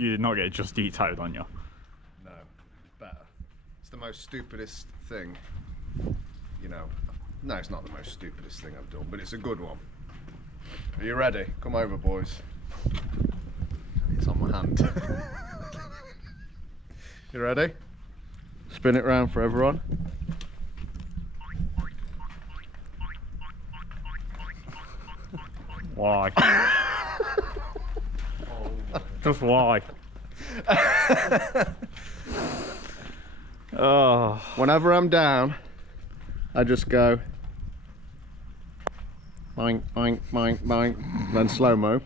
You did not get Just Eat tattooed on you. No, better. It's the most stupidest thing, you know. No, it's not the most stupidest thing I've done, but it's a good one. Are you ready? Come over, boys. It's on my hand. You ready? Spin it round for everyone. Why? Just why? Oh. Whenever I'm down, I just go boink, boink, boink, boink, then slow-mo.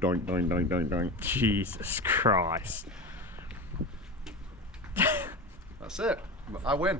Doink, doink, doink, doink, doink. Jesus Christ. That's it. I win.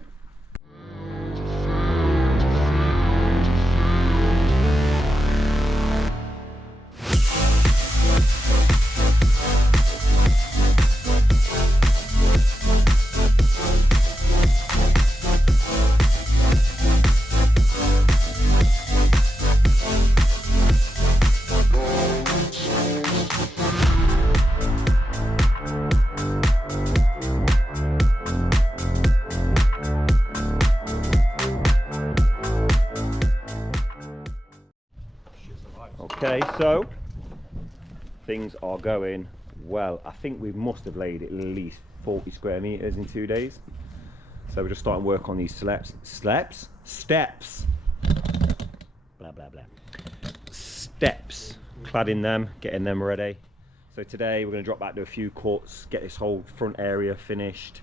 Okay, so things are going well. I think we must have laid at least 40 square meters in 2 days. So we're just starting work on these steps. Blah blah blah. Steps, cladding them, getting them ready. So today we're going to drop back to a few cuts, get this whole front area finished,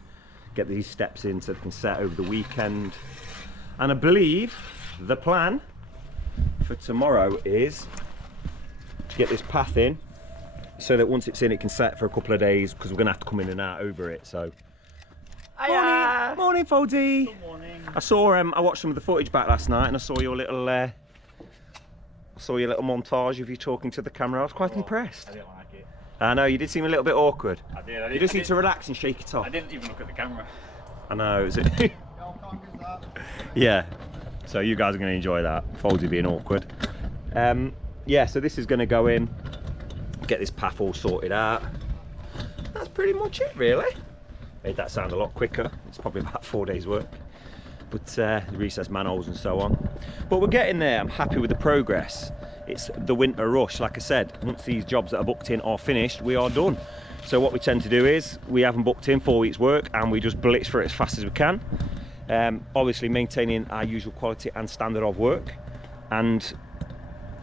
get these steps in so they can set over the weekend. And I believe the plan for tomorrow is to get this path in so that once it's in it can set for a couple of days, because we're going to have to come in and out over it. So morning Foldy. Good morning. I watched some of the footage back last night and I saw your little montage of you talking to the camera. I was quite impressed. I didn't like it. I know, you did seem a little bit awkward. I did. You just need to relax and shake it off. I didn't even look at the camera. I know, is it? Yeah. So you guys are going to enjoy that. Foldy being awkward. Yeah, so this is going to go in, get this path all sorted out. That's pretty much it, really. Made that sound a lot quicker. It's probably about 4 days work. But the recessed manholes and so on. But we're getting there. I'm happy with the progress. It's the winter rush. Like I said, once these jobs that are booked in are finished, we are done. So what we tend to do is, we haven't booked in 4 weeks work and we just blitz for it as fast as we can. Obviously maintaining our usual quality and standard of work, and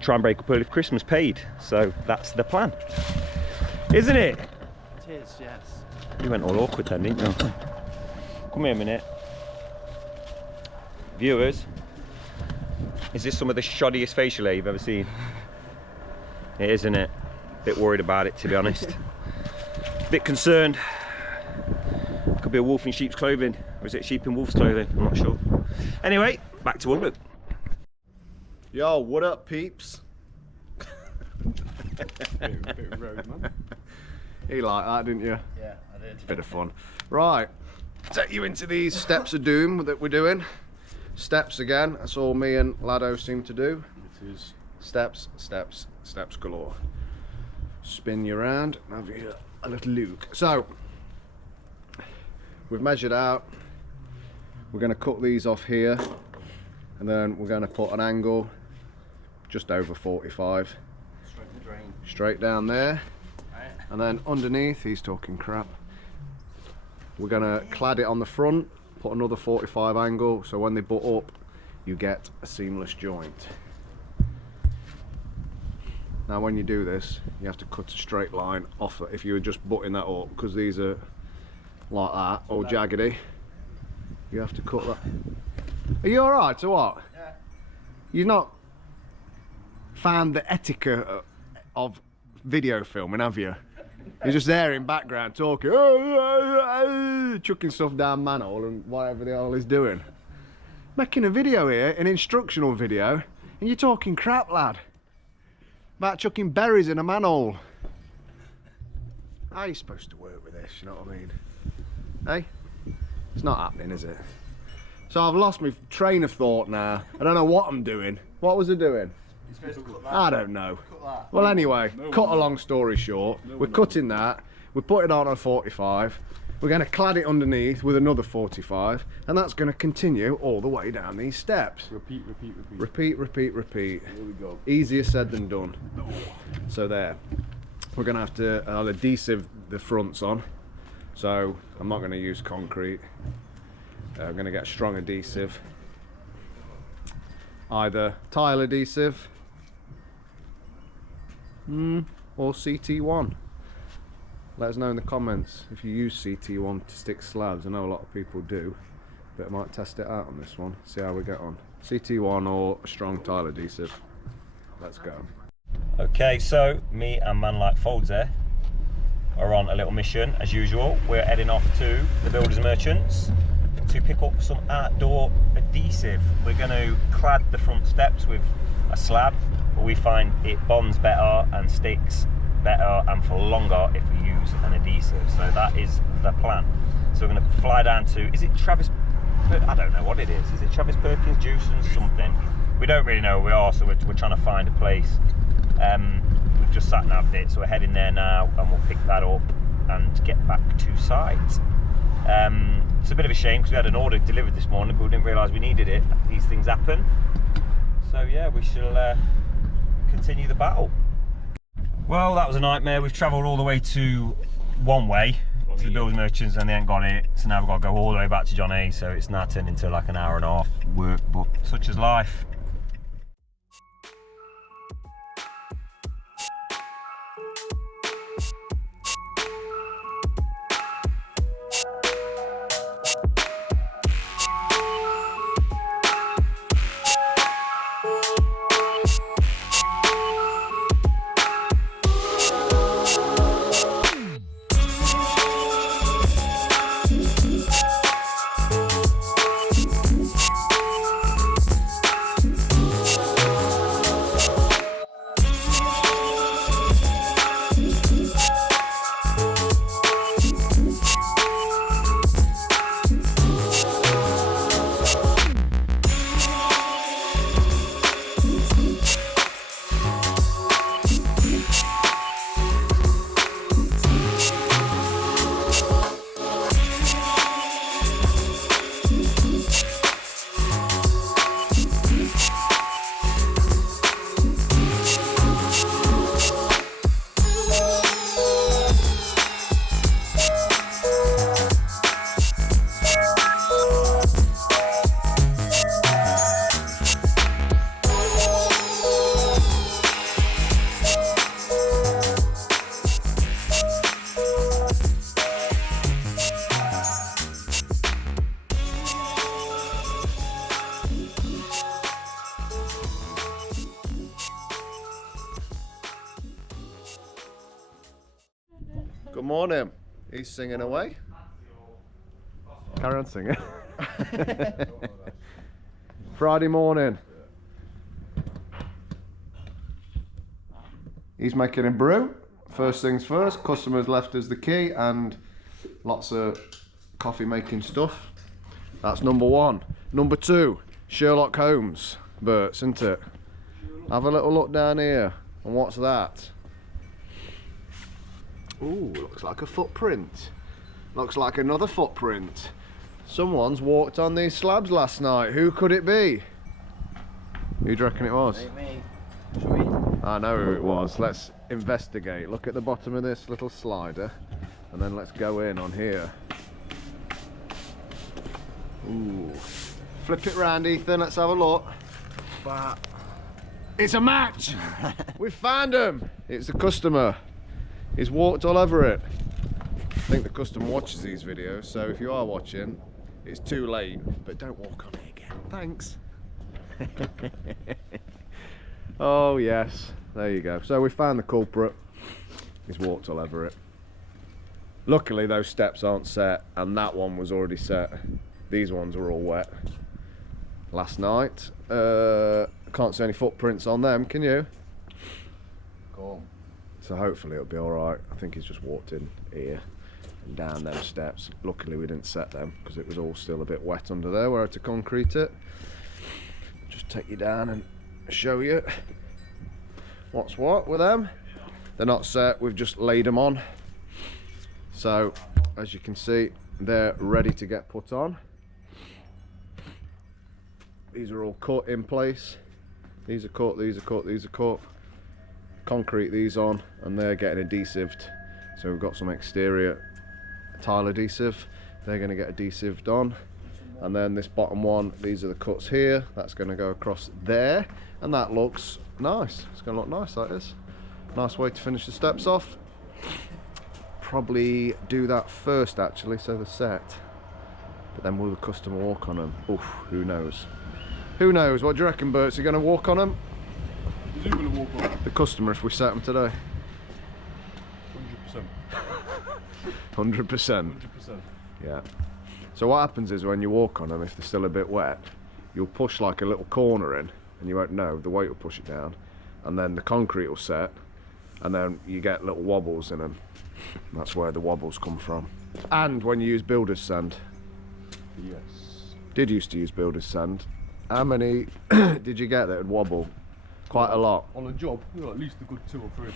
try and break up early for Christmas paid. So that's the plan, isn't it? It is, yes. You went all awkward then, didn't you? Come here a minute. Viewers, is this some of the shoddiest facial hair you've ever seen? It is, isn't it? Bit worried about it, to be honest. Bit concerned. Could be a wolf in sheep's clothing, or is it sheep in wolf's clothing? I'm not sure. Anyway, back to work. Yo, what up, peeps? Bit road, man. You like that, didn't you? Yeah, I did. Bit of fun. Right, take you into these steps of doom that we're doing. Steps again, that's all me and Lado seem to do. It is. Steps, steps, steps galore. Spin you around and have you a little look. So, we've measured out. We're going to cut these off here, and then we're going to put an angle just over 45. Straight in the drain. Straight down there. Right. And then underneath, he's talking crap. We're going to clad it on the front, put another 45 angle, so when they butt up, you get a seamless joint. Now when you do this, you have to cut a straight line off it if you were just butting that up, because these are like that, all jaggedy. You have to cut that. Are you alright or what? Yeah. You've not found the etiquette of video filming, have you? You're just there in background talking, chucking stuff down manhole and whatever the hell he's doing. Making a video here, an instructional video, and you're talking crap, lad. About chucking berries in a manhole. How are you supposed to work with this, you know what I mean? Hey? It's not happening, is it? So I've lost my train of thought now. I don't know what I'm doing. What was I doing? I don't know. Well, anyway, cut a long story short, we're cutting that, we're putting it on a 45, we're going to clad it underneath with another 45, and that's going to continue all the way down these steps. Repeat. Repeat. Here we go. Easier said than done. So there. We're going to have to I'll adhesive the fronts on, so I'm not going to use concrete. I'm going to get strong adhesive, either tile adhesive or CT1. Let us know in the comments if you use CT1 to stick slabs. I know a lot of people do, but I might test it out on this one, see how we get on. CT1 or a strong tile adhesive. Let's go. Okay, so me and Man Like Folds there are on a little mission as usual. We're heading off to the Builders Merchants to pick up some outdoor adhesive. We're going to clad the front steps with a slab, but we find it bonds better and sticks better and for longer if we use an adhesive. So that is the plan. So we're going to fly down to, is it Travis, I don't know what it is it Travis Perkins, Juice something? We don't really know where we are, so we're trying to find a place. We've just sat nav'd it, so we're heading there now and we'll pick that up and get back to site. It's a bit of a shame because we had an order delivered this morning, but we didn't realise we needed it. These things happen. So yeah, we shall continue the battle. Well, that was a nightmare. We've travelled all the way to one way to the Builders Merchants and they ain't got it. So now we've got to go all the way back to John A. So it's now turned into like an hour and a half work, but such is life. Good morning. He's singing away. Carry on singing. Friday morning. He's making a brew. First things first, customers left us the key and lots of coffee making stuff. That's number one. Number two, Sherlock Holmes. Bert's, isn't it? Have a little look down here. And what's that? Ooh, looks like a footprint. Looks like another footprint. Someone's walked on these slabs last night. Who could it be? Who do you reckon it was? Ain't me. I know who it was. Let's investigate. Look at the bottom of this little slider and then let's go in on here. Ooh. Flip it round, Ethan. Let's have a look. But it's a match. We found him. It's the customer. He's walked all over it. I think the customer watches these videos, so if you are watching, it's too late, but don't walk on it again. Thanks. Oh yes, there you go. So we found the culprit. He's walked all over it. Luckily those steps aren't set, and that one was already set. These ones were all wet last night. Can't see any footprints on them, can you? Cool. So hopefully it'll be alright. I think he's just walked in here and down them steps. Luckily we didn't set them because it was all still a bit wet under there where I had to concrete it. Just take you down and show you. what's what with them. They're not set, we've just laid them on. So, as you can see, they're ready to get put on. These are all cut in place. These are cut, these are cut, these are cut. Concrete these on, and they're getting adhesived. So we've got some exterior tile adhesive. They're going to get adhesived on. And then this bottom one, these are the cuts here. That's going to go across there. And that looks nice. It's going to look nice, that is. Nice way to finish the steps off. Probably do that first, actually, so they're set. But then will the customer walk on them? Oof, who knows? Who knows? What do you reckon, Bert? Is he going to walk on them? Is he going to walk on? The customer, if we set them today. 100%. 100%. 100%. Yeah. So what happens is when you walk on them, if they're still a bit wet, you'll push like a little corner in, and you won't know, the weight will push it down, and then the concrete will set, and then you get little wobbles in them. That's where the wobbles come from. And when you use builder's sand. Yes. Did used to use builder's sand. How many did you get that would wobble? Quite a lot. On a job, at least a good 2 or 3.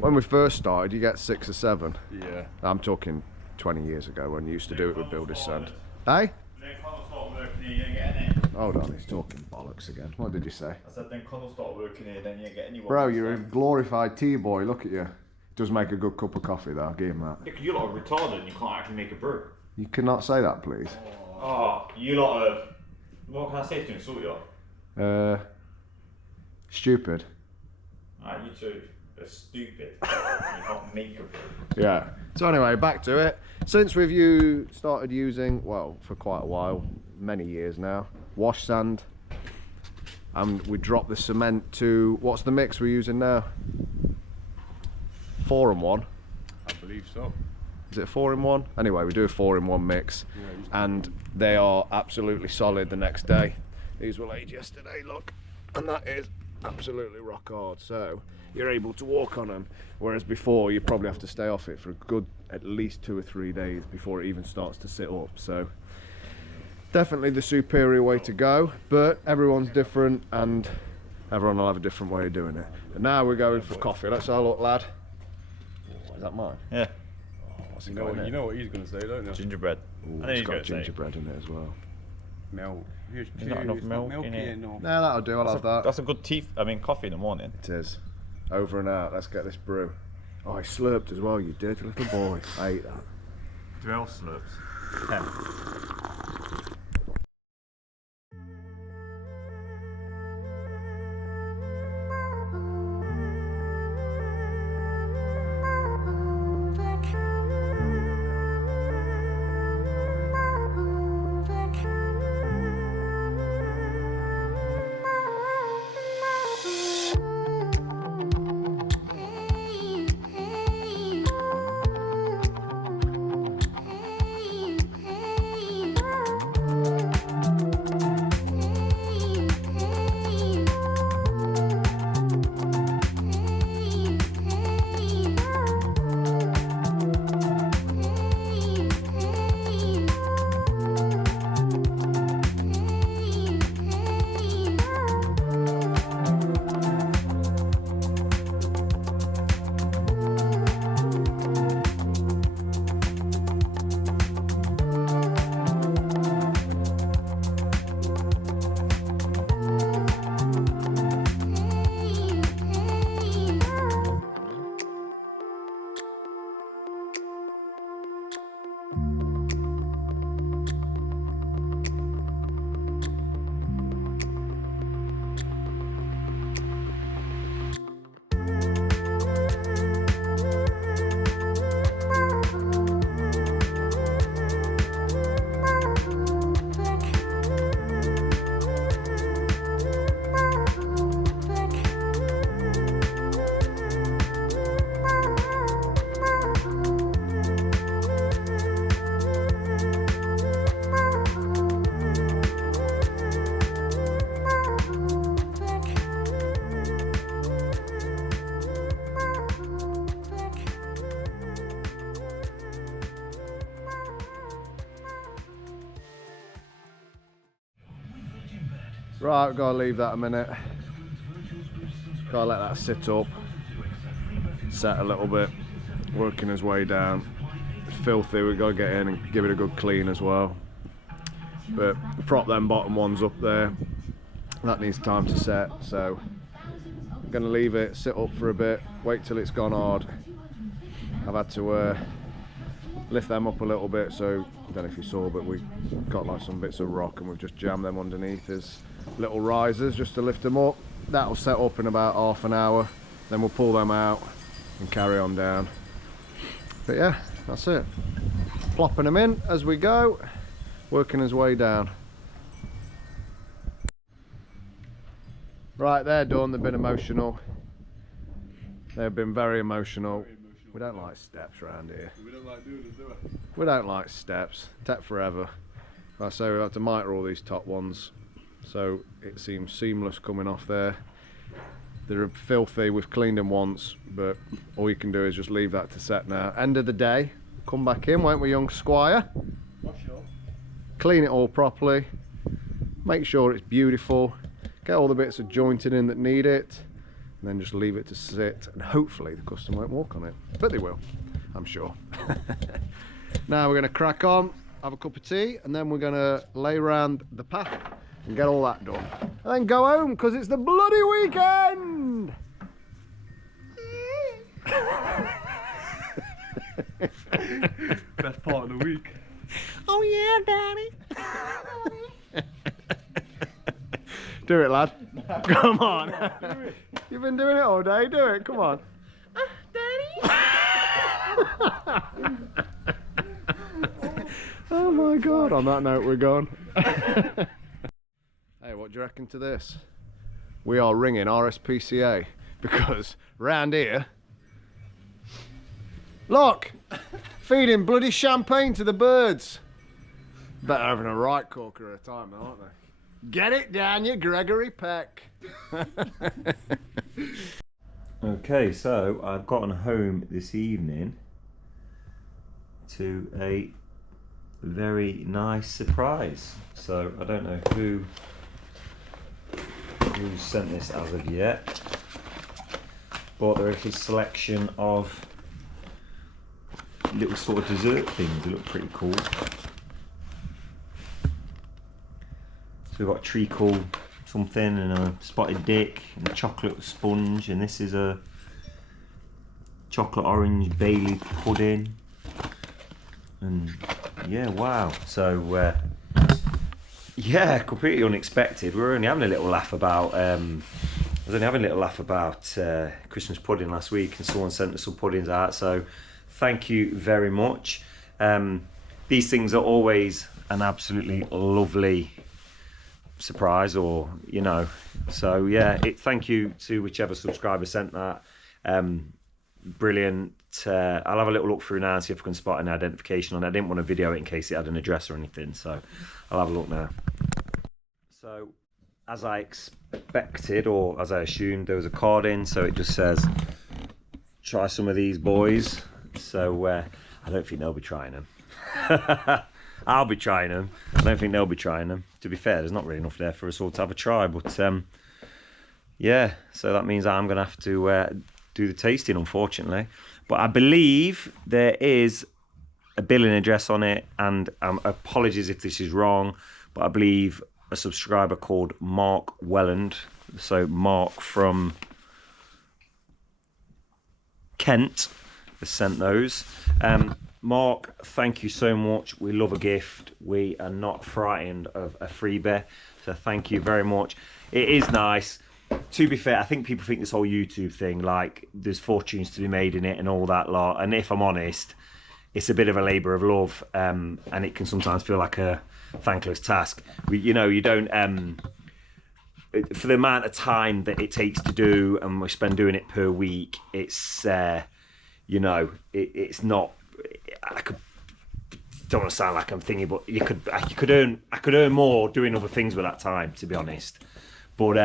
When we first started, you get 6 or 7. Yeah. I'm talking 20 years ago when you used to do it with builder's sand. Hey? Hold on, he's talking bollocks again. What did you say? I said then Connell start working here, then you get anyone. Bro, you're a glorified tea boy, look at you. Does make a good cup of coffee though, I'll give him that. Yeah, you lot are retarded and you can't actually make a brew. You cannot say that, please. Oh, you lot are... What can I say to insult you? Stupid. Alright, you two are stupid. You can't make a brew. Yeah. So anyway, back to it. Since we've started using, well, for quite a while, many years now, wash sand, and we dropped the cement to, what's the mix we're using now? 4-in-1. I believe so. Is it 4-in-1? Anyway, we do a 4-in-1 mix, and they are absolutely solid the next day. These were laid yesterday, look, and that is absolutely rock hard. So you're able to walk on them, whereas before you probably have to stay off it for a good at least 2 or 3 days before it even starts to sit up. So definitely the superior way to go, but everyone's different and everyone will have a different way of doing it. And now we're going for coffee. Let's have a look, lad. Is that mine? Yeah. What's You know what he's going to say, don't you? Gingerbread. Ooh, I think it's he's got gonna say. gingerbread in it as well. Milk. Here's There's not enough it's milk in it. here, no. No, that'll do, I'll have that. That's a good coffee in the morning. It is. Over and out, let's get this brew. Oh, he slurped as well, you dirty little boy. I ate that. Drill slurps. Right, we've got to leave that a minute. Gotta let that sit up, set a little bit, working his way down. It's filthy, we've got to get in and give it a good clean as well. But prop them bottom ones up there. That needs time to set, so I'm gonna leave it sit up for a bit, wait till it's gone hard. I've had to lift them up a little bit, so I don't know if you saw, but we've got like some bits of rock and we've just jammed them underneath as little risers just to lift them up. That'll set up in about half an hour, then we'll pull them out and carry on down. But yeah, that's it. Plopping them in as we go, working his way down. Right, they're done. They've been emotional. They've been very emotional. We don't like steps around here. We don't like doing it, do we? We don't like steps. Take forever. Like I say, we have to mitre all these top ones, so it seems seamless coming off there. They're filthy. We've cleaned them once, but all you can do is just leave that to set now. End of the day, come back in, won't we, young squire? Wash it up. Clean it all properly. Make sure it's beautiful. Get all the bits of jointing in that need it, and then just leave it to sit, and hopefully the customer won't walk on it, but they will, I'm sure. Now we're going to crack on, have a cup of tea, and then we're going to lay around the path and get all that done, and then go home because it's the bloody weekend. Best part of the week. Oh yeah, daddy. Do it, lad. Come on. You've been doing it all day. Do it. Come on. Daddy. Oh my God. On that note, we're gone. Hey, what do you reckon to this? We are ringing RSPCA because round here, look, feeding bloody champagne to the birds. Better having a right corker at a time, though, aren't they? Get it down, you Gregory Peck. Okay, so I've gotten home this evening to a very nice surprise. So I don't know who sent this as of yet, but there is a selection of little sort of dessert things. They look pretty cool. So we've got treacle something and a spotted dick and a chocolate sponge, and this is a chocolate orange Bailey pudding. And yeah, wow. So yeah, completely unexpected. We were only having a little laugh about I was only having a little laugh about Christmas pudding last week, and someone sent us some puddings out, so thank you very much. These things are always an absolutely lovely surprise, or you know, so yeah, thank you to whichever subscriber sent that. Brilliant. I'll have a little look through now and see if I can spot an identification on it. I didn't want to video it in case it had an address or anything, so I'll have a look now. So as I expected, or as I assumed, there was a card in, so it just says try some of these boys. So I don't think they'll be trying them. I'll be trying them. I don't think they'll be trying them. To be fair, there's not really enough there for us all to have a try, but yeah, so that means I'm gonna have to do the tasting, unfortunately. But I believe there is a billing address on it, and apologies if this is wrong, but I believe a subscriber called Mark Welland, so Mark from Kent, has sent those. Mark, thank you so much. We love a gift. We are not frightened of a freebie, so thank you very much. It is nice. To be fair, I think people think this whole YouTube thing, like there's fortunes to be made in it and all that lot, and if I'm honest, it's a bit of a labour of love, and it can sometimes feel like a thankless task. You know, you don't for the amount of time that it takes to do, and we spend doing it per week, it's you know, it's not. Don't want to sound like I'm thinking, but I could earn more doing other things with that time, to be honest. But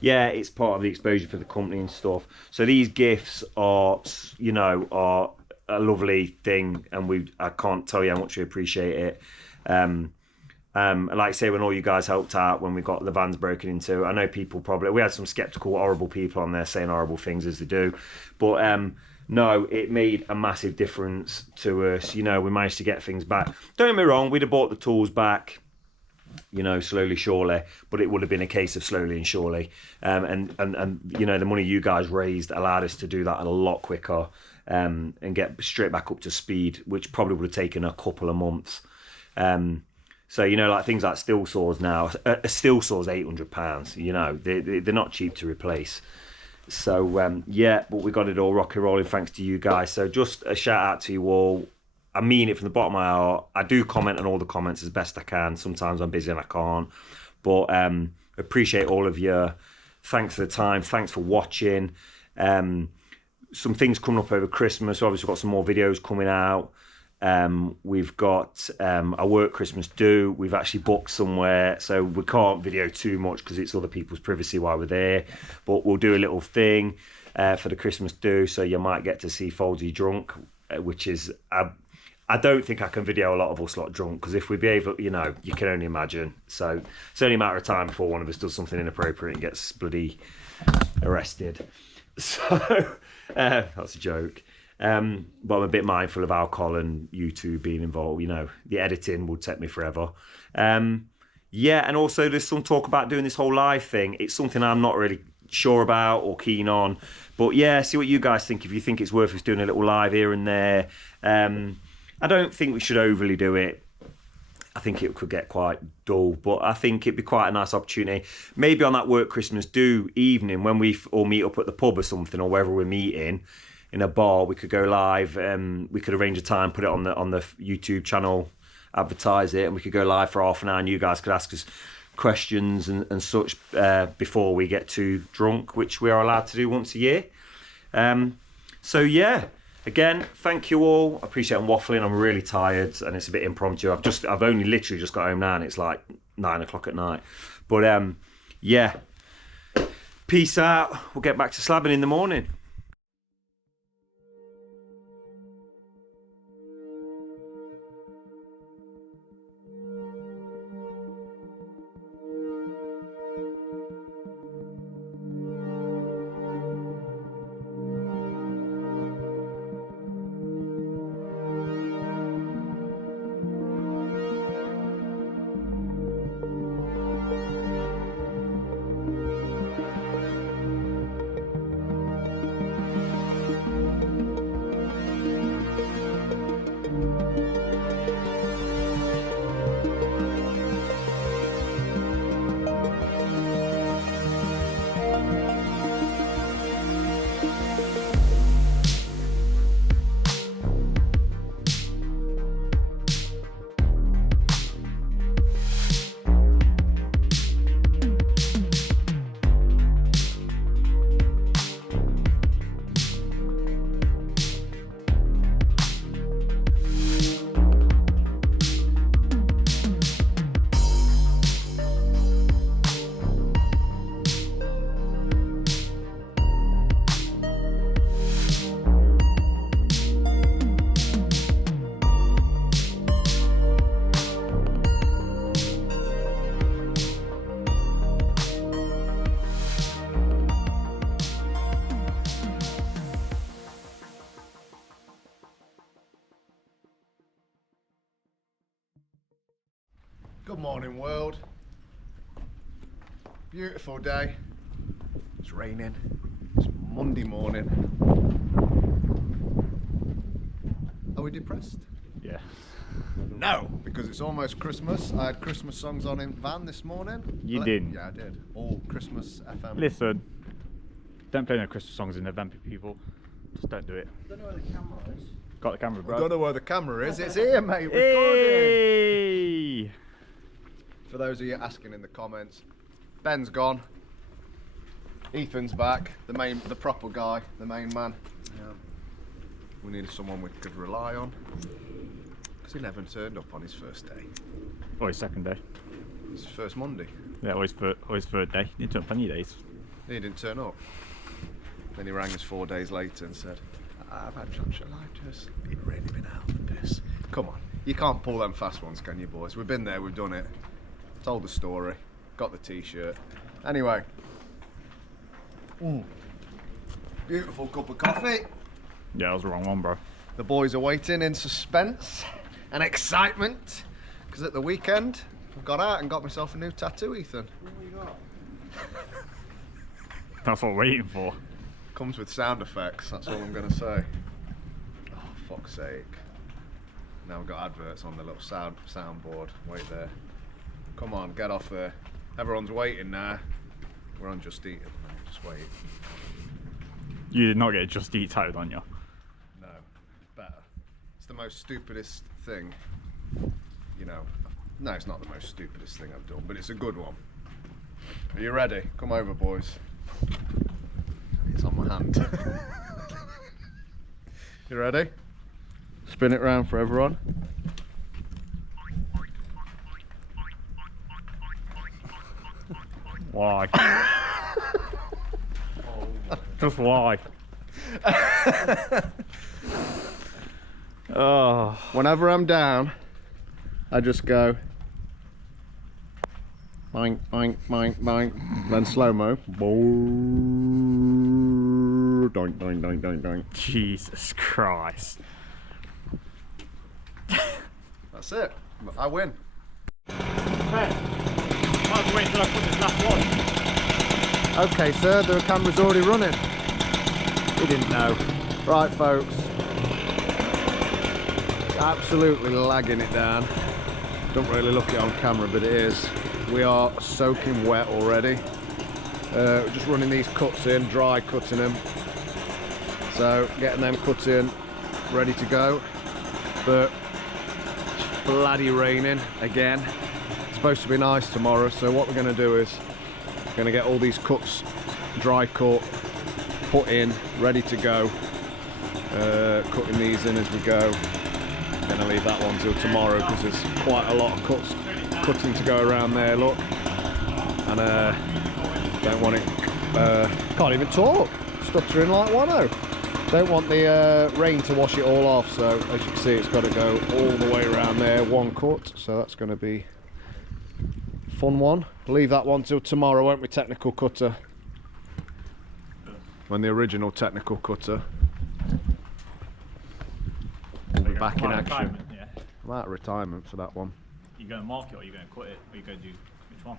yeah, it's part of the exposure for the company and stuff. So these gifts are, you know, are a lovely thing, and I can't tell you how much we appreciate it. Like I say, when all you guys helped out when we got the vans broken into, I know people probably, we had some skeptical, horrible people on there saying horrible things as they do, but no, it made a massive difference to us. You know, we managed to get things back. Don't get me wrong, we'd have bought the tools back, you know, slowly, surely, but it would have been a case of slowly and surely. And you know, the money you guys raised allowed us to do that a lot quicker, and get straight back up to speed, which probably would have taken a couple of months. So, you know, like things like steel saws now, a steel saw's £800, you know, they're not cheap to replace. So, yeah, but we got it all rocky rolling thanks to you guys. So just a shout out to you all. I mean it from the bottom of my heart. I do comment on all the comments as best I can. Sometimes I'm busy and I can't. But appreciate all of you. Thanks for the time. Thanks for watching. Some things coming up over Christmas. Obviously, we've got some more videos coming out. We've got our work Christmas do. We've actually booked somewhere, so we can't video too much because it's other people's privacy while we're there. But we'll do a little thing for the Christmas do, so you might get to see Foldsy drunk, which is I don't think I can video a lot of us lot drunk, because if we behave, you know, you can only imagine. So it's only a matter of time before one of us does something inappropriate and gets bloody arrested. So that's a joke. But I'm a bit mindful of alcohol and YouTube being involved. You know, the editing would take me forever. Yeah, and also there's some talk about doing this whole live thing. It's something I'm not really sure about or keen on. But yeah, see what you guys think. If you think it's worth us doing a little live here and there. I don't think we should overly do it. I think it could get quite dull, but I think it'd be quite a nice opportunity. Maybe on that work Christmas do evening when we all meet up at the pub or something, or wherever we're meeting, in a bar, we could go live. We could arrange a time, put it on the YouTube channel, advertise it, and we could go live for half an hour, and you guys could ask us questions and such before we get too drunk, which we are allowed to do once a year. So yeah, again, thank you all. I appreciate I'm waffling. I'm really tired and it's a bit impromptu. I've only literally just got home now and it's like 9 o'clock at night. But yeah, peace out. We'll get back to slabbing in the morning. Good morning, world. Beautiful day. It's raining. It's Monday morning. Are we depressed? Yeah. No, because it's almost Christmas. I had Christmas songs on in van this morning. You didn't? Yeah, I did. All Christmas FM. Listen, don't play no Christmas songs in the van, people. Just don't do it. I don't know where the camera is. Got the camera, bro. I don't know where the camera is. It's here, mate. Recording. Hey! For those of you asking in the comments, Ben's gone. Ethan's back. The proper guy, the main man. Yeah. We needed someone we could rely on, because he never turned up on his first day. Or his second day. It's his first Monday. Yeah, or his third day. He didn't turn up plenty of days. He didn't turn up. Then he rang us 4 days later and said, I've had tonsillitis. It's really been out of the piss. Come on, you can't pull them fast ones, can you, boys? We've been there, we've done it. Told the story, got the t-shirt. Anyway. Beautiful cup of coffee. Yeah, that was the wrong one, bro. The boys are waiting in suspense and excitement because at the weekend I got out and got myself a new tattoo, Ethan. What have you got? That's what we're waiting for. Comes with sound effects, that's all I'm going to say. Oh, fuck's sake. Now we've got adverts on the little soundboard. Wait there. Come on, get off there. Everyone's waiting now. We're on Just Eat at the moment, just wait. You did not get a Just Eat tattooed on you. No, better. It's the most stupidest thing, you know. No, it's not the most stupidest thing I've done, but it's a good one. Are you ready? Come over, boys. It's on my hand. You ready? Spin it round for everyone. Why? Just why? Oh. Whenever I'm down, I just go boink, boink, boink, boink, then slow-mo. Doink, doink, doink, doink, doink. Jesus Christ. That's it. I win. Hey, might as well wait until I put this last one. Okay, sir, the camera's already running. You didn't know. Right, folks. Absolutely lagging it down. Don't really look it on camera, but it is. We are soaking wet already. We're just running these cuts in, dry cutting them. So getting them cut in, ready to go. But it's bloody raining again. It's supposed to be nice tomorrow, so what we're going to do is we're going to get all these cuts dry cut, put in, ready to go. Cutting these in as we go. Going to leave that one till tomorrow because there's quite a lot of cutting to go around there, look. And don't want it, can't even talk, stuttering like wano. Don't want the rain to wash it all off, so as you can see it's got to go all the way around there, one cut, so that's going to be a fun one. Leave that one till tomorrow, won't we, technical cutter? When the original technical cutter will be back in action. Yeah. I'm out of retirement for that one. Are you going to mark it or are you going to cut it? Or are you going to do which one?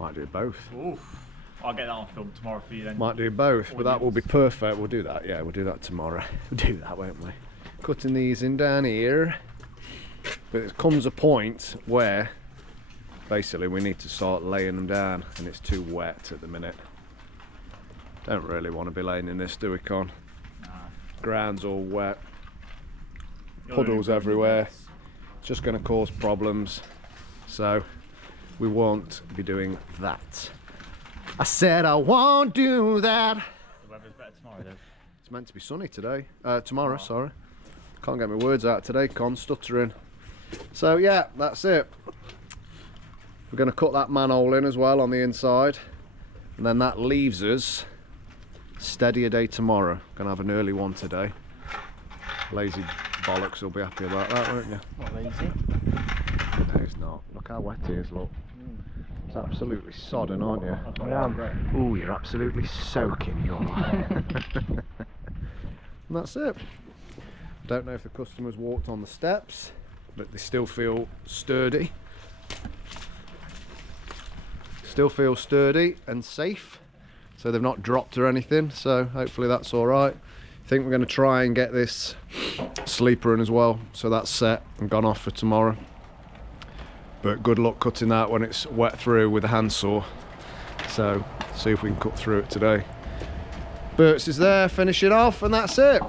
Might do both. Oof. I'll get that on film tomorrow for you then. Might do both, but that will be perfect. We'll do that, yeah, we'll do that tomorrow. We'll do that, won't we? Cutting these in down here. But it comes a point where basically we need to start laying them down and it's too wet at the minute. Don't really want to be laying in this, do we, Con? Nah. Ground's all wet. Puddles everywhere. It's just going to cause problems. So we won't be doing that. I said I won't do that. The weather's better tomorrow then. It's meant to be sunny today. Tomorrow, sorry. Can't get my words out today, Con, stuttering. So yeah, that's it. We're going to cut that manhole in as well on the inside. And then that leaves us steady a day tomorrow. Going to have an early one today. Lazy bollocks will be happy about that, won't you? Not lazy. No, he's not. Look how wet he is, look. It's absolutely sodden, aren't you? I am. Ooh, you're absolutely soaking, you are. And that's it. Don't know if the customers walked on the steps, but they still feel sturdy. Still feel sturdy and safe. So they've not dropped or anything, so hopefully that's all right. I think we're going to try and get this sleeper in as well, so that's set and gone off for tomorrow. But good luck cutting that when it's wet through with a handsaw. So see if we can cut through it today. Bert's is there, finish it off, and that's it.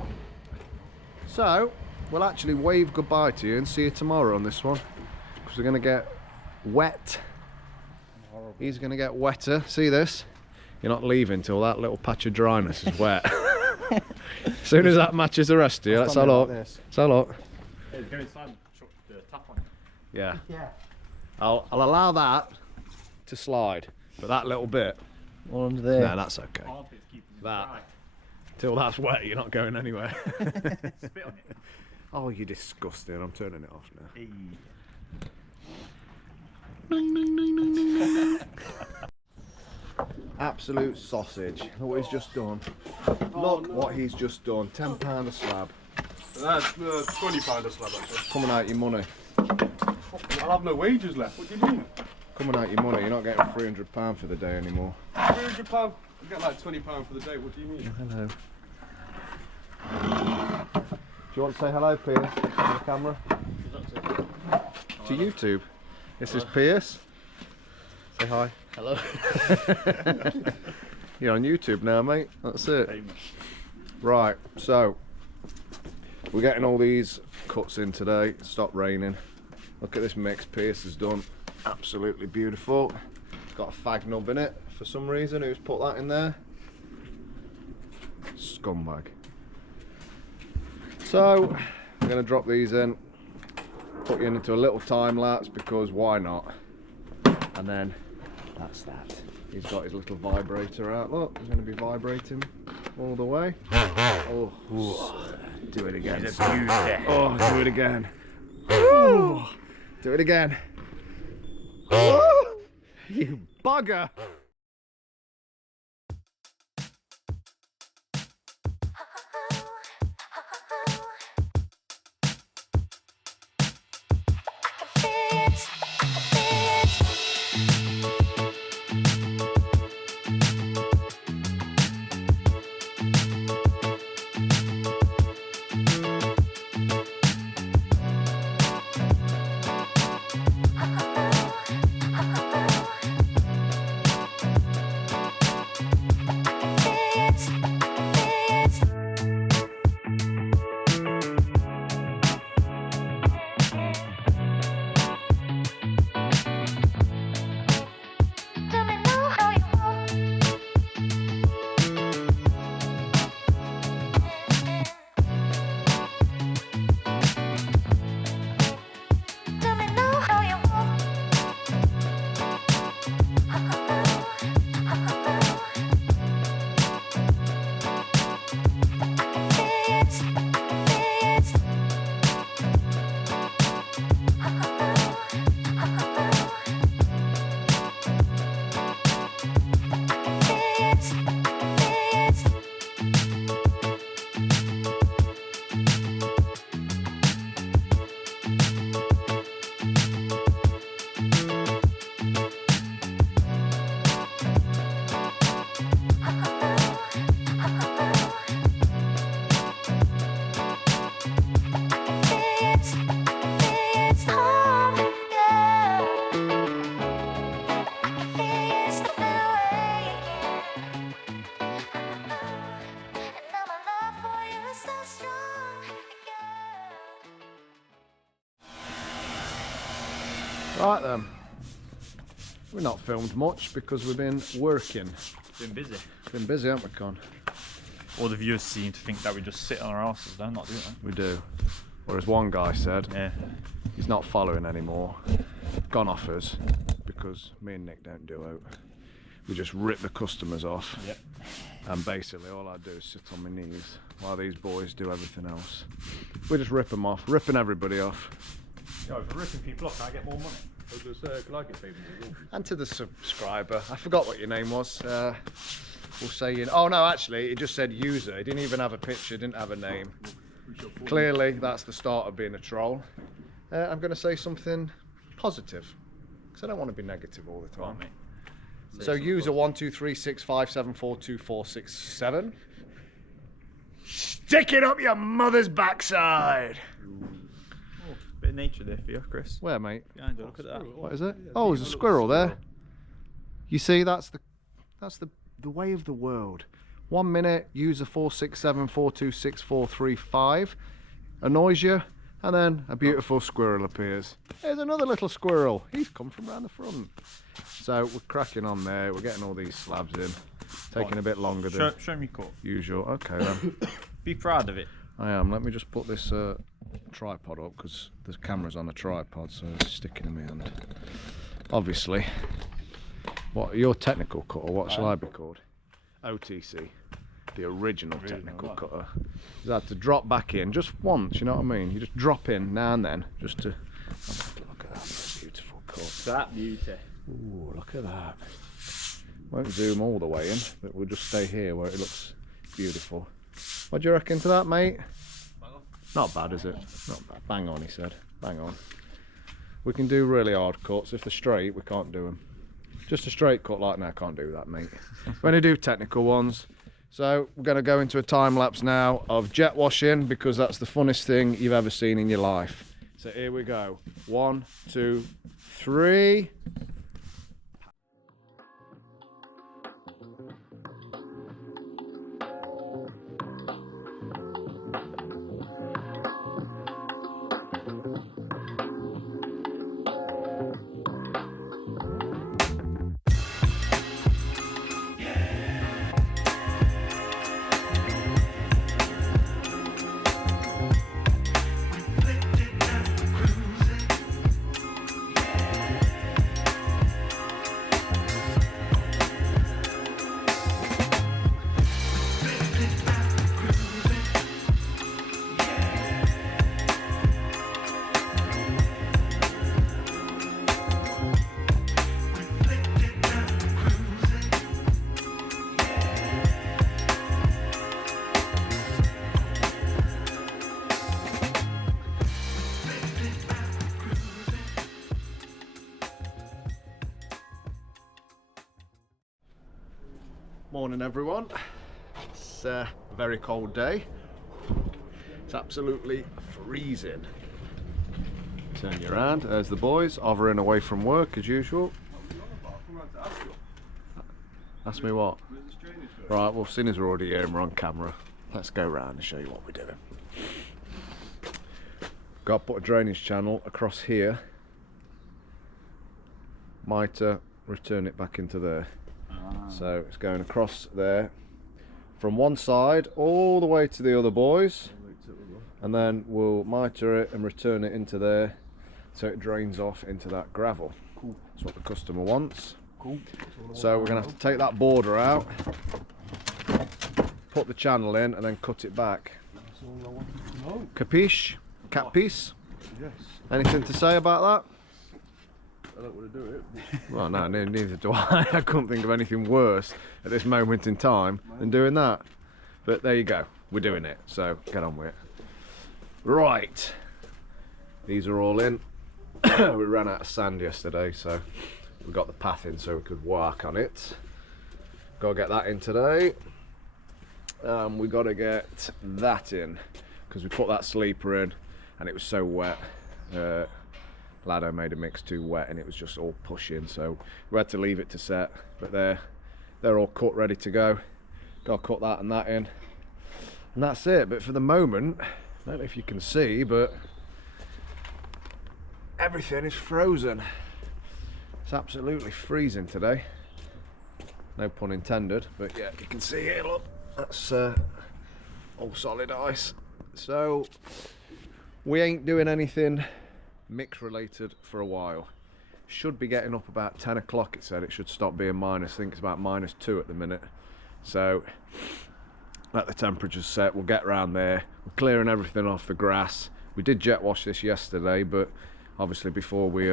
So we'll actually wave goodbye to you and see you tomorrow on this one, because we're going to get wet. He's going to get wetter. See this? You're not leaving till that little patch of dryness is wet. As soon as that matches the rest of you, let's have a look. Let's have a look. Hey, go inside and chuck the tap on. Yeah. Yeah. I'll allow that to slide, but that little bit, All under there. no, that's okay. Armpits keeping it That. dry. Till that's wet, you're not going anywhere. Spit on it. Oh, you're disgusting. I'm turning it off now. Hey. Absolute sausage. Look what he's just done. Look what he's just done. £10 a slab. That's £20 a slab actually. Coming out your money. I'll have no wages left. What do you mean? Coming out your money. You're not getting £300 for the day anymore. £300? You get like £20 for the day. What do you mean? Hello. Do you want to say hello, Pierce, on the camera? To YouTube. This is Pierce. Say hi. Hello. You're on YouTube now, mate. That's it. Right, so we're getting all these cuts in today. It stopped raining. Look at this mix Pierce has done. Absolutely beautiful. It's got a fag nub in it for some reason. Who's put that in there? Scumbag. So I'm going to drop these in, put you into a little time lapse because why not? And then that's that. He's got his little vibrator out. Look, he's going to be vibrating all the way. Oh, do it again. He's abused it. Oh, do it again. Oh, do it again. Oh, you bugger. Right then, we've not filmed much because we've been working. Been busy. Been busy, haven't we, Con? All the viewers seem to think that we just sit on our asses, don't not do it. We do. Whereas one guy said Yeah. he's not following anymore, gone off us, because me and Nick don't do out. We just rip the customers off. Yep. And basically all I do is sit on my knees while these boys do everything else. We just rip them off, ripping everybody off. Yo, if we're ripping people off, can I get more money? I was going to say, can I get Paving as well? And to the subscriber, I forgot what your name was. We'll say oh no, actually, it just said user. It didn't even have a picture, didn't have a name. Clearly, that's the start of being a troll. I'm going to say something positive, because I don't want to be negative all the Go on, time. mate. So user 12365742467. Stick it up your mother's backside. Bit of nature there for you, Chris. Where, mate? Behind you, look at that. What is it? Oh, there's a squirrel there. You see, that's the way of the world. 1 minute, user 467426435 annoys you, and then a beautiful squirrel appears. There's another little squirrel. He's come from around the front. So we're cracking on there. We're getting all these slabs in. Taking a bit longer than Show me cut. usual. Okay then. Be proud of it. I am. Let me just put this tripod up because the camera's on a tripod, so it's sticking in my hand. Obviously. What, your technical cut, or what shall I be called? OTC. the original technical cutter. You had to drop back in just once, you know what I mean? You just drop in now and then, just to... Look at that beautiful cut. That beauty. Ooh, look at that. Won't zoom all the way in, but we'll just stay here where it looks beautiful. What do you reckon to that, mate? Bang on. Not bad, is it? Not bad. Bang on, he said. Bang on. We can do really hard cuts. If they're straight, we can't do them. Just a straight cut like that, can't do that, mate. We're going to do technical ones. So we're going to go into a time lapse now of jet washing, because that's the funnest thing you've ever seen in your life. So here we go. 1, 2, 3. Morning everyone. It's a very cold day. It's absolutely freezing. Turn you around, there's the boys hovering away from work as usual. Ask me what? Right, well, seeing as we're already here and we're on camera, let's go round and show you what we're doing. Got to put a drainage channel across here. Mitre, return it back into there. So it's going across there from one side all the way to the other, boys, and then we'll mitre it and return it into there so it drains off into that gravel. Cool. That's what the customer wants. Cool. So we're going to have to take that border out, put the channel in, and then cut it back. That's all I wanted to know. Capiche? Cat piece? Yes. Anything to say about that? I don't want to do it. Well, no, neither do I. I couldn't think of anything worse at this moment in time than doing that. But there you go, we're doing it, so get on with it. Right, these are all in. We ran out of sand yesterday, so we got the path in so we could work on it. Got to get that in today. We got to get that in because we put that sleeper in and it was so wet. Lado made a mix too wet and it was just all pushing, so we had to leave it to set. But they're all cut, ready to go. Got to cut that and that in, and that's it. But for the moment, I don't know if you can see, but everything is frozen. It's absolutely freezing today. No pun intended, but yeah, you can see here, look, that's all solid ice. So we ain't doing anything mix related for a while. Should be getting up about 10 o'clock, it said. It should stop being minus. I think it's about -2 at the minute. So let the temperatures set, we'll get round there. We're clearing everything off the grass. We did jet wash this yesterday, but obviously before we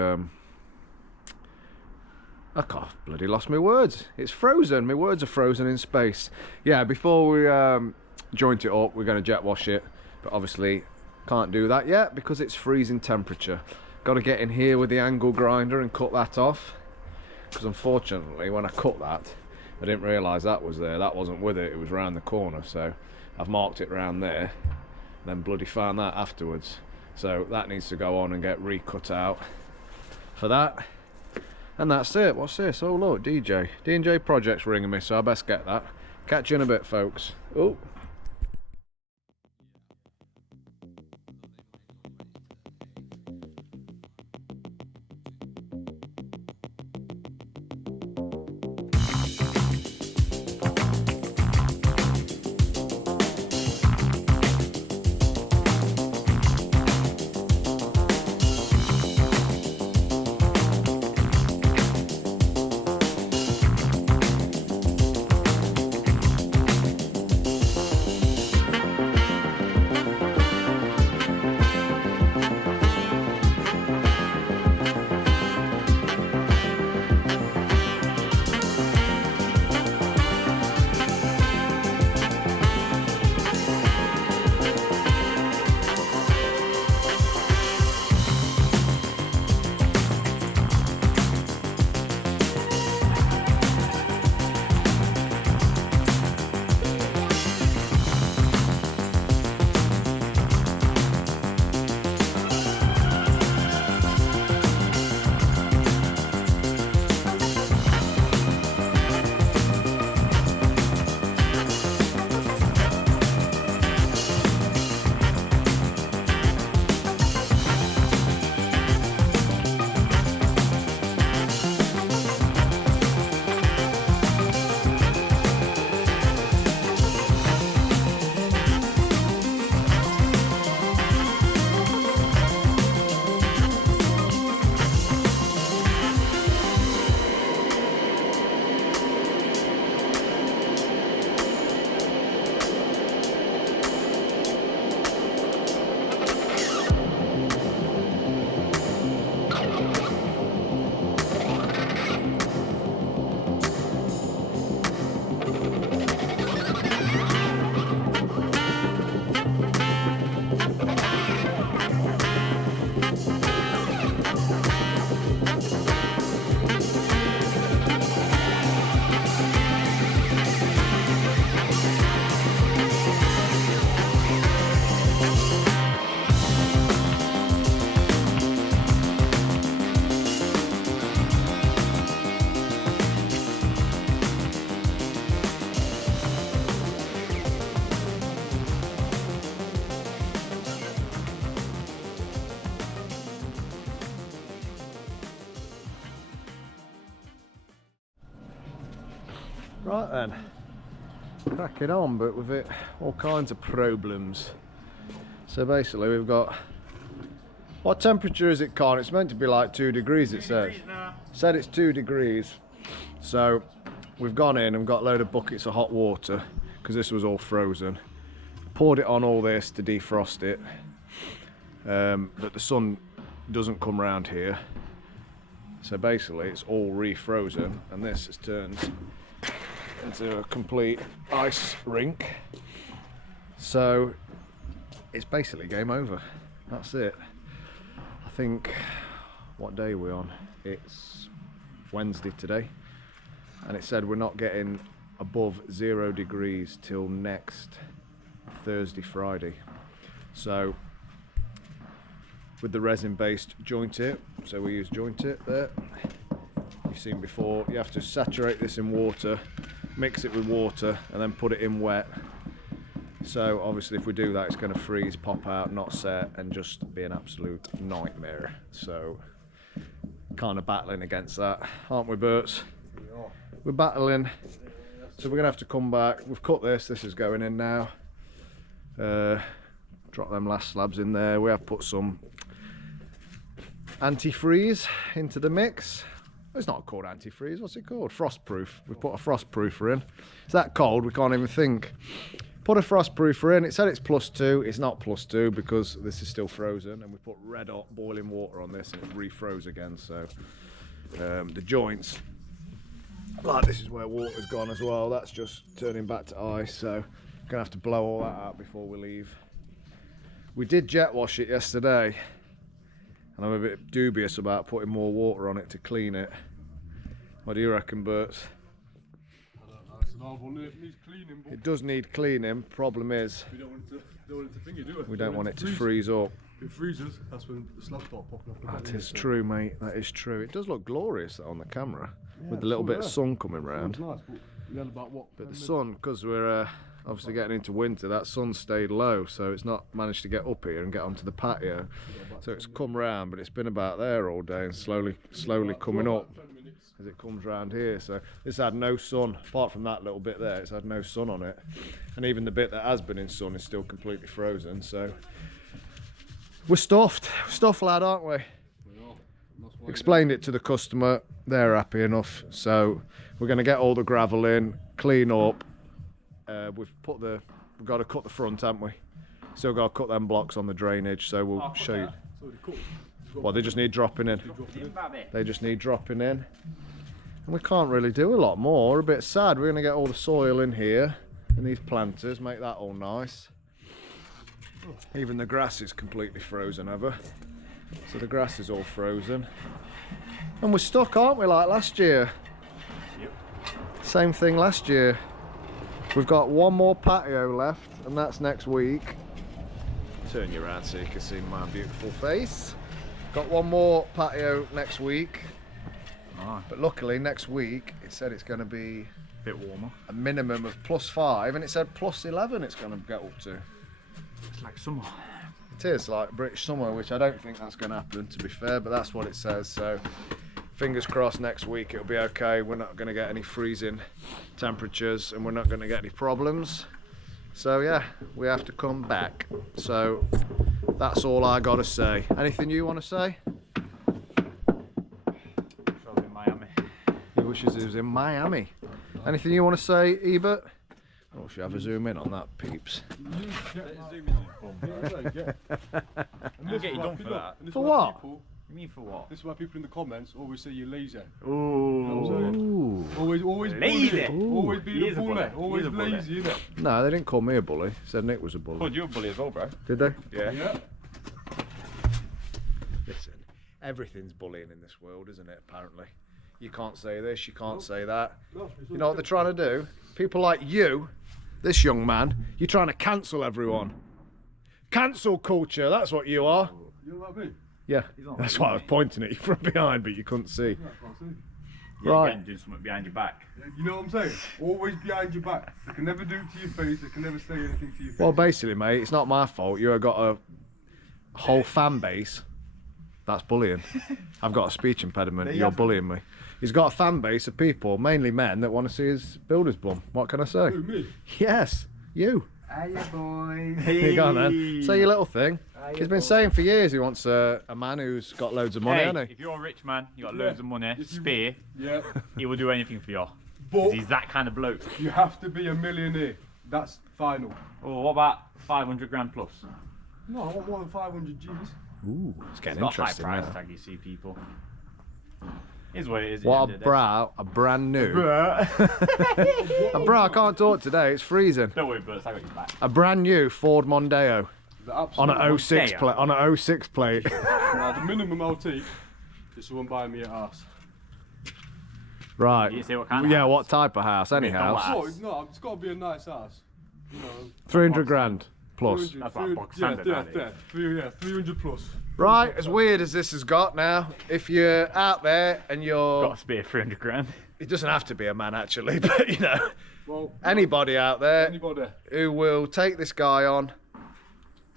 I can't, bloody lost my words. It's frozen. My words are frozen in space. Yeah, before we joint it up, we're going to jet wash it, but obviously can't do that yet because it's freezing temperature. Got to get in here with the angle grinder and cut that off, because unfortunately when I cut that I didn't realise that was there. That wasn't with it, it was round the corner, so I've marked it round there, then bloody found that afterwards. So that needs to go on and get recut out for that. And that's it. What's this? Oh look, D&J Project's ringing me, so I best get that. Catch you in a bit, folks. Oh. Right then, cracking on, but with it all kinds of problems. So basically we've got, what temperature is it, Con? It's meant to be like 2 degrees, it says. Said it's 2 degrees. So we've gone in and got a load of buckets of hot water because this was all frozen. Poured it on all this to defrost it, but the sun doesn't come round here. So basically it's all refrozen, and this has turned into a complete ice rink. So it's basically game over. That's it. I think, what day are we on? It's Wednesday today, and it said we're not getting above 0 degrees till next Thursday, Friday. So with the resin based joint it, so we use joint it there. You've seen before, you have to saturate this in water, mix it with water, and then put it in wet. So obviously if we do that, it's going to freeze, pop out, not set, and just be an absolute nightmare. So kind of battling against that, aren't we, Berts? We're battling. So we're going to have to come back. We've cut this is going in now. Drop them last slabs in there. We have put some antifreeze into the mix. It's not called antifreeze, what's it called? Frostproof. We put a frostproofer in. It's that cold we can't even think. Put a frostproofer in. It said it's +2. It's not +2 because this is still frozen, and we put red hot boiling water on this and it refroze again. So the joints, like this is where water's gone as well. That's just turning back to ice. So gonna have to blow all that out before we leave. We did jet wash it yesterday, and I'm a bit dubious about putting more water on it to clean it. What do you reckon, Berts? I don't know, it's an old one, it needs cleaning, but It does need cleaning. Problem is, we don't want it to finger, do we? we don't want it to freeze up. If it freezes, that's when the slabs start popping off the That bottom, is so- true, mate. That is true. It does look glorious on the camera, with a little bit of sun coming It's round. nice, but we had about what? But the 10 sun, because we're obviously getting into winter, that sun stayed low, so it's not managed to get up here and get onto the patio. So it's come round, but it's been about there all day and slowly coming up as it comes round here. So this had no sun, apart from that little bit there, it's had no sun on it. And even the bit that has been in sun is still completely frozen. So we're stuffed, lad, aren't we? Explained it to the customer, they're happy enough. So we're going to get all the gravel in, clean up. We've got to cut the front, haven't we? Still got to cut them blocks on the drainage, so we'll show you. Well, they just need dropping in. They just need dropping in. And we can't really do a lot more. We're a bit sad. We're going to get all the soil in here, in these planters, make that all nice. Even the grass is completely frozen over. So the grass is all frozen. And we're stuck, aren't we, like last year? Yep. Same thing last year. We've got one more patio left, and that's next week. Turn you around so you can see my beautiful face. Got one more patio next week. Nice. But luckily next week it said it's going to be A bit warmer. a minimum of +5, and it said +11 it's going to get up to. It's like summer. It is like British summer, which I don't think that's going to happen, to be fair, but that's what it says. So fingers crossed next week it'll be okay. We're not going to get any freezing temperatures, and we're not going to get any problems. So yeah, we have to come back. So that's all I got to say. Anything you want to say? In Miami. He wishes he was in Miami. Anything you want to say, Ebert? Oh, should I have a zoom in on that, peeps? I'll get you done for that. For what? You mean for what? This is why people in the comments always say you're lazy. Ooh. Always Lazy. bully. Always He being is a a bully. bully. Always He is a bully. lazy, innit? No, they didn't call me a bully. Said Nick was a bully. Called you a bully as well, bro. Did they? Yeah. Yeah. Listen, everything's bullying in this world, isn't it, apparently? You can't say this, you can't say that. No, You know what they're trying to do? People like you, this young man, you're trying to cancel everyone. Cancel culture, that's what you are. You know what I mean? Yeah, not that's like why I me. was pointing at you from behind, but you couldn't see. Yeah, I can't see. Yeah, Right. again, doing something behind your back. You know what I'm saying? Always behind your back. They can never do it to your face. They can never say anything to your face. Well, basically, mate, it's not my fault. You've got a whole fan base That's bullying. I've got a speech impediment. You're bullying me. He's got a fan base of people, mainly men, that want to see his builder's bum. What can I say? Who, me? Yes, you. Hiya, boys. Here you go, then. Say your little thing. He's been saying for years he wants a man who's got loads of money, Hey, hasn't he? if you're a rich man, you got loads of money, If you- spear, Yeah. he will do anything for you. But He's that kind of bloke. you have to be a millionaire. That's final. Oh, what about 500 grand plus? No, I want more than 500 G's. Ooh, it's getting It's got a high interesting price now. tag, you see, people. Is what it is. at What the a end of brow, a brand new. the day. A brow, I can't talk today, it's freezing. Don't worry, Bert, I got your back. A brand new Ford Mondeo The on absolute an 06 Mondeo. plate. On an 06 plate. Now, the minimum I'll take is someone buying me a house. Right. You say what kind of Yeah, house? what type of house? Any Don't house. lie. Oh, no, it's got to be a nice house. You know, 300 grand plus. 300, That's like box yeah, standard, yeah, that is. yeah, 300 plus. Right, as weird as this has got now, if you're out there and you're... Got a spear 300 grand. It doesn't have to be a man actually, but you know, Well, anybody out there anybody. who will take this guy on,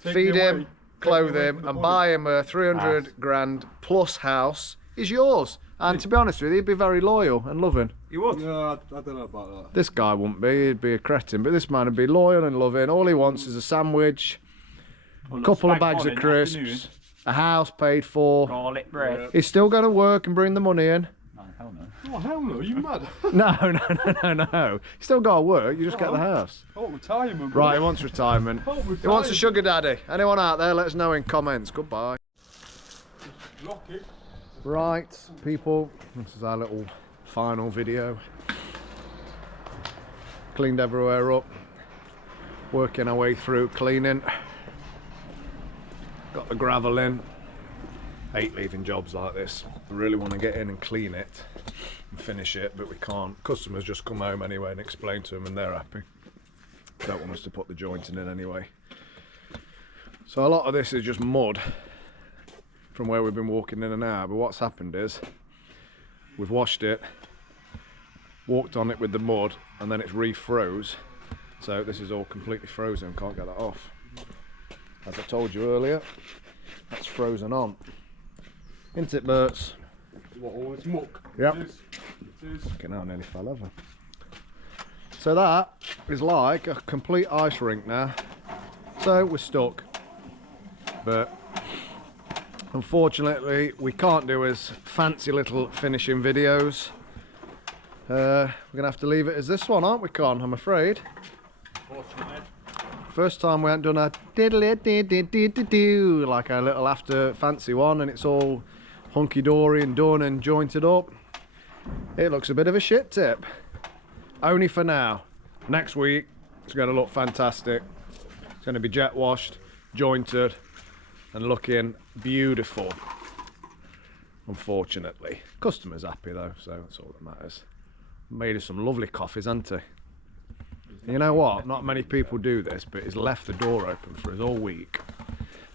Take feed me away. him, Take clothe me away him from the and bully. buy him a 300 House. grand plus house is yours. And to be honest with you, he'd be very loyal and loving. You would? No, I don't know about that. This guy wouldn't be, he'd be a cretin, but this man would be loyal and loving. All he wants is a sandwich, a couple of bags of crisps, a house paid for. Garlic bread. He's still going to work and bring the money in. No, hell no. Oh, hell no, are you mad? No. He's still got to work, you just get the house. I want retirement. Right, he wants retirement. I want He wants a retirement. sugar daddy. Anyone out there, let us know in comments. Goodbye. Lock it. Right, people, this is our little final video. Cleaned everywhere up. Working our way through cleaning. Got the gravel in. Hate leaving jobs like this. I really want to get in and clean it and finish it, but we can't. Customers just come home anyway and explain to them and they're happy. Don't want us to put the jointing in anyway. So a lot of this is just mud from where we've been walking in and out, but what's happened is we've washed it, walked on it with the mud, and then it's refroze. So this is all completely frozen, can't get that off. As I told you earlier, that's frozen on. Isn't it, Berts? What, all it's muck? Yep. It is. It is. Fucking hell, nearly fell over. So that is like a complete ice rink now. So we're stuck. But unfortunately, we can't do as fancy little finishing videos. We're gonna have to leave it as this one, aren't we, Con? I'm afraid. Fortunately. First time we haven't done a diddly-dee-dee-dee-dee-doo, like a little after fancy one, and it's all hunky-dory and done and jointed up. It looks a bit of a shit tip. Only for now. Next week, it's going to look fantastic. It's going to be jet washed, jointed, and looking beautiful. Unfortunately. Customer's happy though, so that's all that matters. Made us some lovely coffees, hasn't he? And you know what? Not many people do this, but he's left the door open for us all week.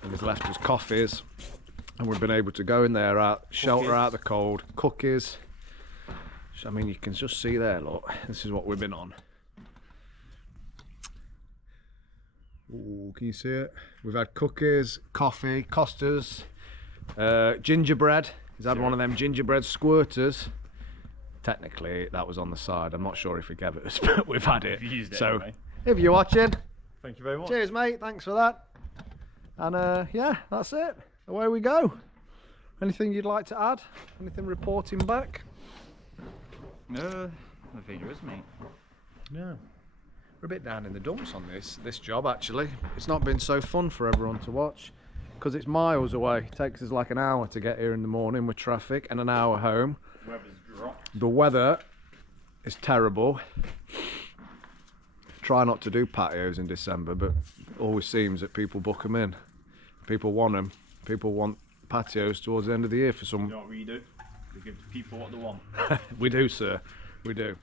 And he's left us coffees. And we've been able to go in there, shelter out the cold, cookies. I mean, you can just see there, look. This is what we've been on. Ooh, can you see it? We've had cookies, coffee, Costas, gingerbread. He's had one of them gingerbread squirters. Technically, that was on the side. I'm not sure if he gave it us, but we've had it. You've used it So, anyway. if you're watching, Thank you very much. cheers, mate. Thanks for that. And yeah, that's it. Away we go. Anything you'd like to add? Anything reporting back? No, I think there is, mate. No. We're a bit down in the dumps on this job actually. It's not been so fun for everyone to watch because it's miles away. It takes us like an hour to get here in the morning with traffic and an hour home. Weather's dropped. The weather is terrible. Try not to do patios in December, but it always seems that people book them in. People want them. People want patios towards the end of the year for You some. know what we do? We give the people what they want. We do, sir. We do.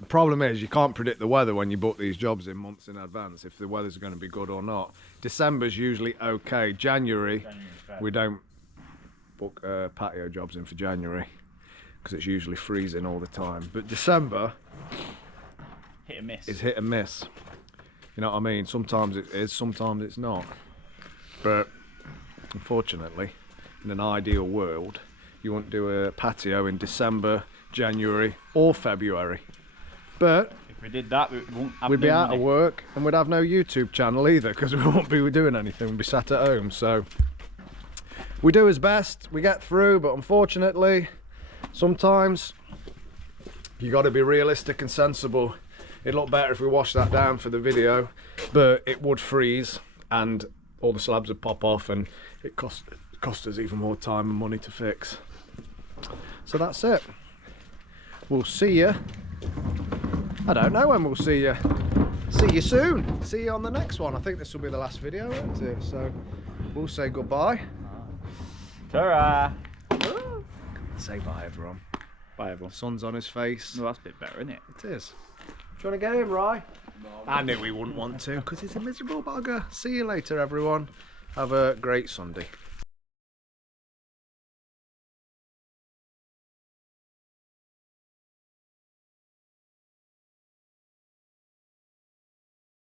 The problem is you can't predict the weather when you book these jobs in months in advance, if the weather's going to be good or not. December's usually okay. January, we don't book patio jobs in for January because it's usually freezing all the time. But December Hit and miss. is hit and miss. You know what I mean? Sometimes it is, sometimes it's not. But unfortunately, in an ideal world, you wouldn't do a patio in December, January or February. But If we did that, we wouldn't have we'd be no out money. of work and we'd have no YouTube channel either, because we won't be doing anything, we'd be sat at home. So we do as best, we get through, but unfortunately sometimes you got to be realistic and sensible. It'd look better if we washed that down for the video, but it would freeze and all the slabs would pop off, and it cost us even more time and money to fix. So that's it. We'll see you. I don't know when we'll see you. See you soon. See you on the next one. I think this will be the last video, isn't it? So we'll say goodbye. Ta-ra! Say bye, everyone. Bye, everyone. Sun's on his face. No, that's a bit better, isn't it? It is. Do you want to get him, Rye? No. I knew we wouldn't want to, because he's a miserable bugger. See you later, everyone. Have a great Sunday.